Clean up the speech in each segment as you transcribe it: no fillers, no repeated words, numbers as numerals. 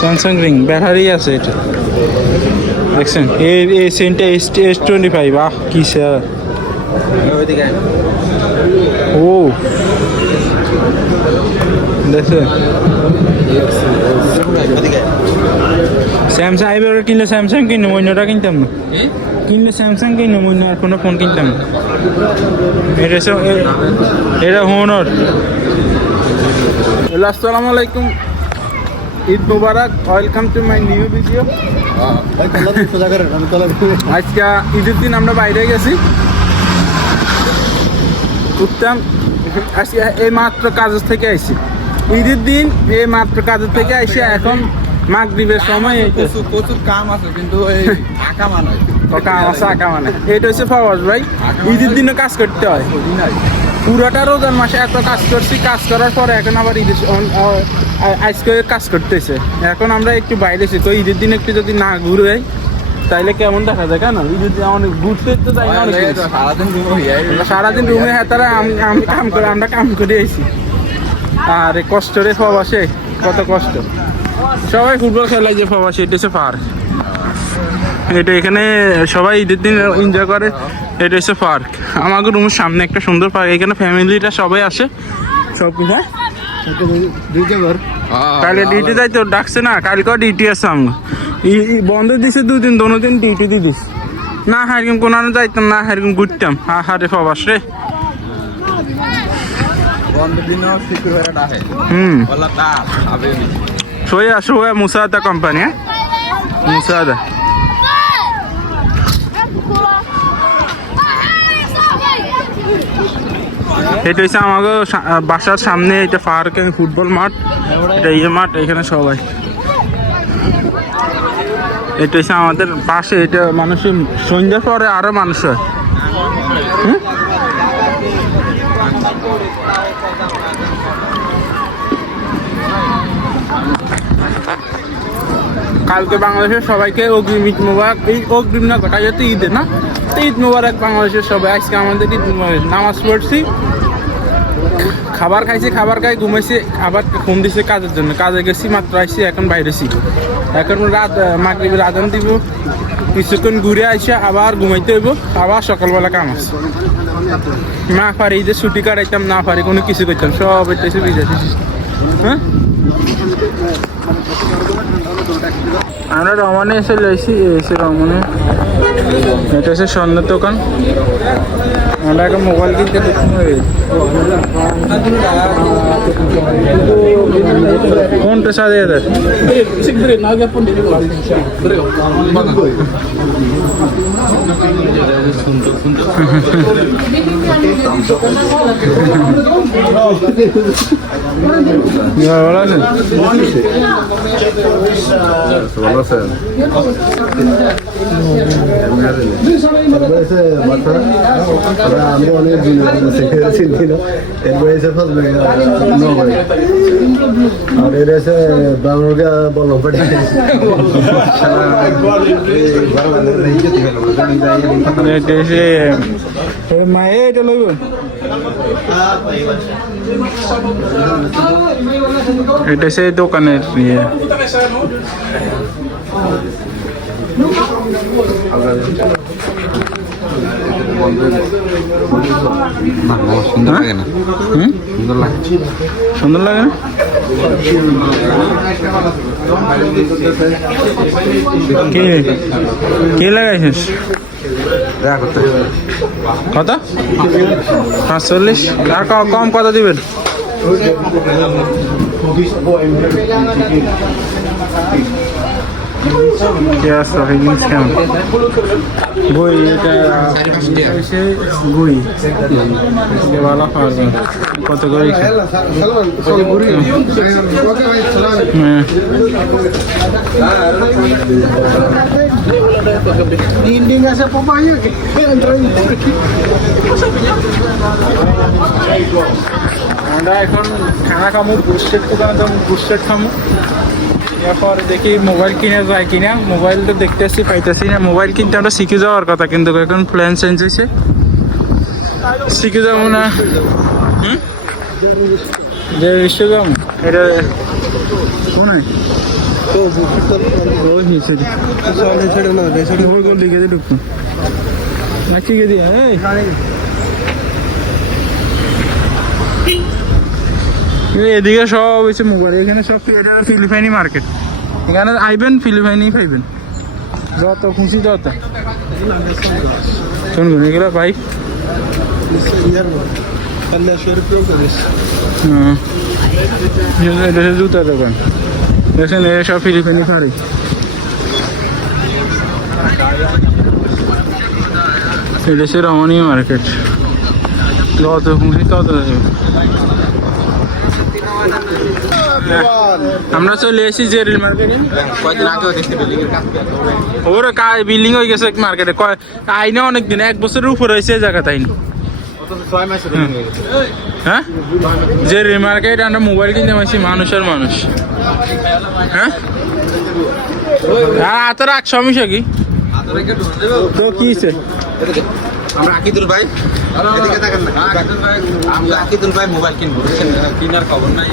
Samsung ring battery আছে এটা দেখছেন এই সেন্টটা S25 আহ কি স্যার ও দেখছেন স্যামসাং এবার কিনলে স্যামসাং কিনলাম অন্যটা কিনতাম না কিনলে স্যামসাং কিনলাম অন্য আর কোনো ফোন কিনতাম না এটা হোনর আসসালামু আলাইকুম ঈদ মুবারক welcome to my new video আজকে ঈদের দিন আমরা বাইরে গেছি উঠতাম আজকে এই মাত্র কাজের থেকে আইছি ঈদের দিন এই মাত্র কাজের থেকে আইসি এখন মাগরিবের সময় প্রচুর কাম আছে কিন্তু আঁকা মানে কাম আছে আঁকা মানে এটা হচ্ছে ফওয়াজ ভাই ঈদের দিনে কাজ করতে হয় পুরোটা রোজার মাসে এত কাজ করছি কাজ করার পরে এখন আবার ঈদের আজকে কাজ করতেছে এখন আমরা একটু বাইরেছি তো ঈদের দিন একটু যদি না ঘুরে তাইলে কেমন দেখা যায় কেন ঈদের দিন অনেক ঘুরতে তো যাই না সারাদিন রুমে হ্যাঁ তারা আমি কাম করে আমরা কাম করে আইছি আর কষ্ট রে প্রবাসে কত কষ্ট সবাই ফুটবল খেলায় যে প্রবাসে এটা হচ্ছে পার্ক এটা এখানে সবাই ঈদের দিন এনজয় করে এটা হচ্ছে পার্ক আমাদের রুমের সামনে একটা সুন্দর পার্ক এখানে ফ্যামিলিটা সবাই আসে সব কিছু কালকে ডিউটি যাই তো ডাকছে না কালকেও ডিউটি আছে আমাকে বন্ধ দিছে দুদিন দিন ডিউটি দিয়ে দিস না হারকিম কোনো যাইতাম না হারকিম ঘুরতাম হারে প্রবাস রে সোয়া মুসাদা কোম্পানি হ্যাঁ মুসাদা এটা হচ্ছে আমাকে বাসার সামনে এটা পার্ক ফুটবল মাঠ এটা মাঠ এখানে সবাই এটা হচ্ছে আমাদের পাশে এটা মানুষের সন্ধ্যার পরে আরো মানুষ হয় কালকে বাংলাদেশের সবাইকে অগ্রিম ঈদ মুবারক এই অগ্রিম না ঘটা যেহেতু ঈদে না ঈদ মুবারক বাংলাদেশের সবাই আজকে আমাদের ঈদ মুবারক নামাজ পড়ছি খাবার খাইছি খাবার খাই ঘুমাইছি আবার ফোন দিছে কাজের জন্য কাজে গেছি মাত্র আইসি এখন বাইরেছি এখন রাত মাগরিবের আজান দিব কিছুক্ষণ ঘুরে আইসে আবার ঘুমাইতে হইব আবার সকালবেলা কাম আছে না পারি ঈদের ছুটি কাটাইতাম না পারি কোনো কিছু করতাম সব এসে বিজয় হ্যাঁ আমরা রমনে এসে লইছি এসে রমনে এটা হচ্ছে স্বর্ণের দোকান আমরা একটা মোবাইল কিনতে কোনটা সাজিয়ে দেয় ভালো আছেন ভালো আছেন আমি অনেক চিনি না এরপরে এসে আর এর এসে বাংলা বললাম মায়ে এটা লইব এটা সেই দোকানের ইয়ে সুন্দর লাগে না সুন্দর লাগে না কে লাগাইছিস কত 45 আর কম কত দিবেন বই এটা বই কত করে আমরা এখন খানা খামো বুস্টেড দোকানে যাবো বুস্টেড খামো এরপর দেখি মোবাইল কিনে যায় কিনা মোবাইল তো দেখতেছি পাইতেছি না মোবাইল কিনতে আমরা শিখে যাওয়ার কথা কিন্তু এখন প্ল্যান চেঞ্জ হয়েছে শিখে যাবো না যে বিশ্বকাম এটা কোন ওই নিচে ছেড়ে না ছেড়ে ওই গোল দিকে ঢুকতো না ঠিক আছে এদিকে সব হচ্ছে মোবাইল এখানে সব এটা ফিলিপাইনি মার্কেট এখানে আইবেন ফিলিপাইনি পাইবেন যত খুশি তত শুনবেন এগুলো পাই এটা জুতার দোকান দেখছেন এ সব ফিলিপাইনি শাড়ি এটা হচ্ছে রমণীয় মার্কেট যত খুশি তত আমরা চলে এসেছি জেরিল মার্কেটে কয়েকদিন আগেও দেখতে বিল্ডিং এর কাজ ওর বিল্ডিং হয়ে গেছে মার্কেটে আইনে অনেকদিন 1 বছরের উপর হয়েছে জায়গাতে আইন 6 মাসের বিল্ডিং হয়ে গেছে হ্যাঁ জেরিল মার্কেট আমরা মোবাইল কিনতে পারছি মানুষের মানুষ হ্যাঁ আর আত রাখ সমস্যা কি তো কি হয়েছে আমরা আকিদুল ভাই এদিকে দেখেন না আমরা আকিদুল ভাই মোবাইল কিনবো কিনার খবর নাই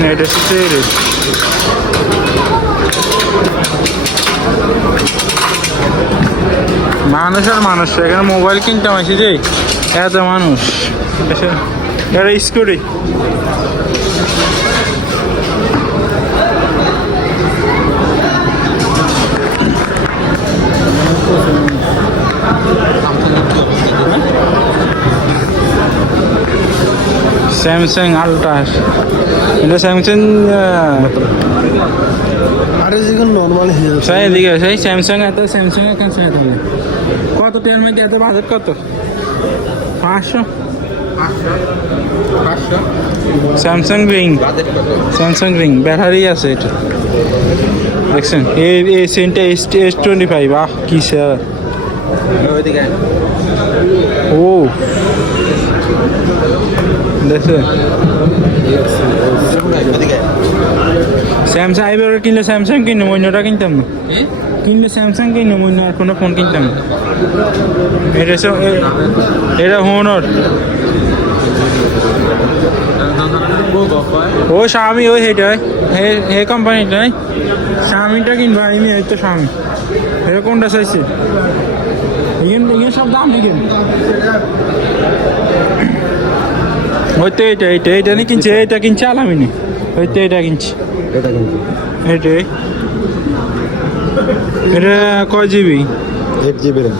না এটা হচ্ছে মানুষ আর মানুষ এখানে মোবাইল কিনতে আসি যে এত মানুষ এটা স্কুটি স্যামসাং আলট্রা এটা স্যামসাং আরে যেগুলো নর্মাল সেই এদিকে সেই স্যামসাং এত স্যামসাং এর কাছে কত টের মধ্যে এত বাজেট কত 500 স্যামসাং স্যামসাং রিং ব্যাটারি আছে এটা দেখছেন এই সেন্টা S25 বাহ কি স্যার ও দেখছেন স্যামসাং এবার কিনলে স্যামসাং কিনলে অন্যটা কিনতাম না কিনলে স্যামসাং কিনলে অন্য আর কোনো ফোন কিনতাম না এটা হোনর ও স্বামী ওই হেটাই হে কোম্পানিটাই স্বামীটা কিনবো আমি এই তো স্বামী এটা কোনটা চাইছে ইয়ে সব দাম নাকি ওই তো এটা নি কিনছে এটা কিনছে আলামি নি ওই তো এটা কিনছি এটাই এটা কয় GB 8 GB RAM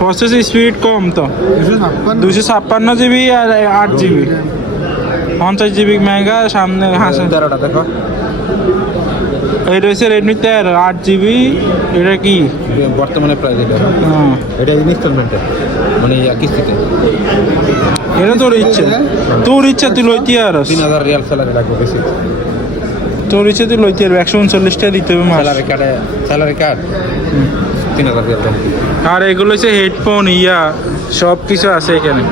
process speed কম তো 256 জিবি আর 8 জিবি 50 জিবি মেগা সামনে হাসে 13টা দেখো এটা হচ্ছে রেডমি 13 8 জিবি এটা কি বর্তমানে প্রাইস এটা ইনস্টলমেন্টে মানে কিস্তিতে এটা তোর ইচ্ছা তুই লইতে আর 3000 রিয়াল স্যালারি লাগবে বেশি তোর ইচ্ছা তুই লইতে আর 139 টাকা দিতে হবে মাস স্যালারি কার্ড 3000 রিয়াল আর এগুলো হচ্ছে হেডফোন সব কিছু আছে এখানে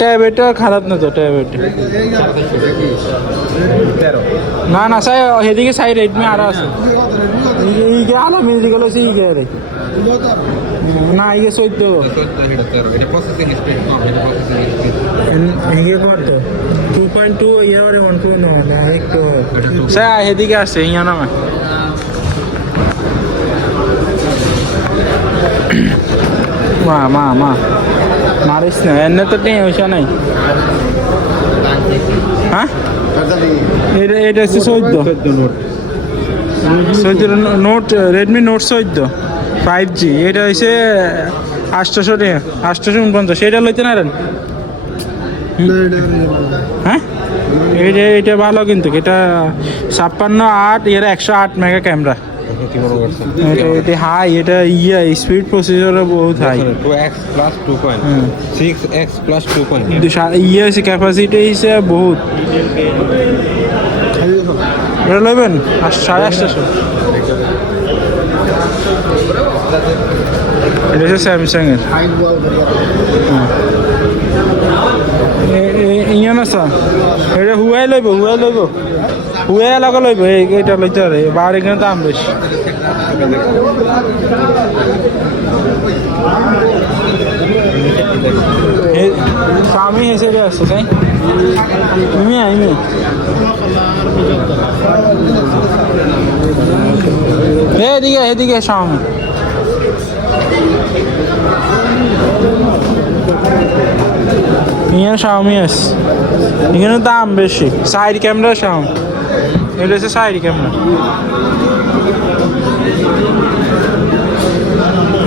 ট্যাব এটা খারাপ না তো ট্যাব এটা না সাই এদিকে সাই রেডমি আরো আছে ইগে আলো মিল গেল সে ইগে রে না ইগে 14 এটা প্রসেসিং স্পিড কম এটা প্রসেসিং স্পিড ইগে কত 2.2 ইয়ারে 1.2 না একটু সাই এদিকে আছে ইয়া না মা মারিস না এনে তো টেনশন নাই হ্যাঁ এটা হচ্ছে 14 নোট রেডমি নোট 14 5G এটা হচ্ছে 800 টাকা 849 সেটা লইতে না হ্যাঁ এটা ভালো কিন্তু এটা 56 8 এর 108 মেগা ক্যামেরা এটা হাই এটা স্পিড প্রসেসর বহুত high 2x plus 2.6x plus 2.8 capacity হিসে বহুত এটা লইবেন 850 এটা হচ্ছে স্যামসাং এর ইয়া না স্যার এটা হুয়াই লইব হুয়াই লাগা লইব এইটা লইতে হবে বার এখানে দাম বেশি স্বামী হিসেবে আসছে তাই আমি এদিকে স্বামী এখানে স্বামী আছে এখানে দাম বেশি সাইড ক্যামেরা স্বামী এটা হচ্ছে সাইড ক্যামেরা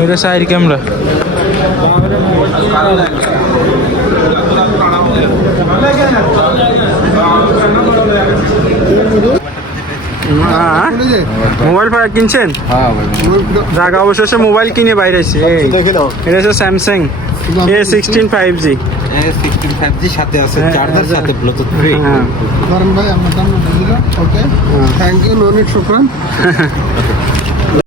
এটা সাইড ক্যামেরা মোবাইল কিনছেন জায়গা অবশেষে মোবাইল কিনে বাইরে এটা হচ্ছে স্যামসাং A16 5G 16 5G সাথে আছে চার্জার সাথে ব্লুটুথ ফ্রি ভাই আমার দাম okay thank you no need শুকরান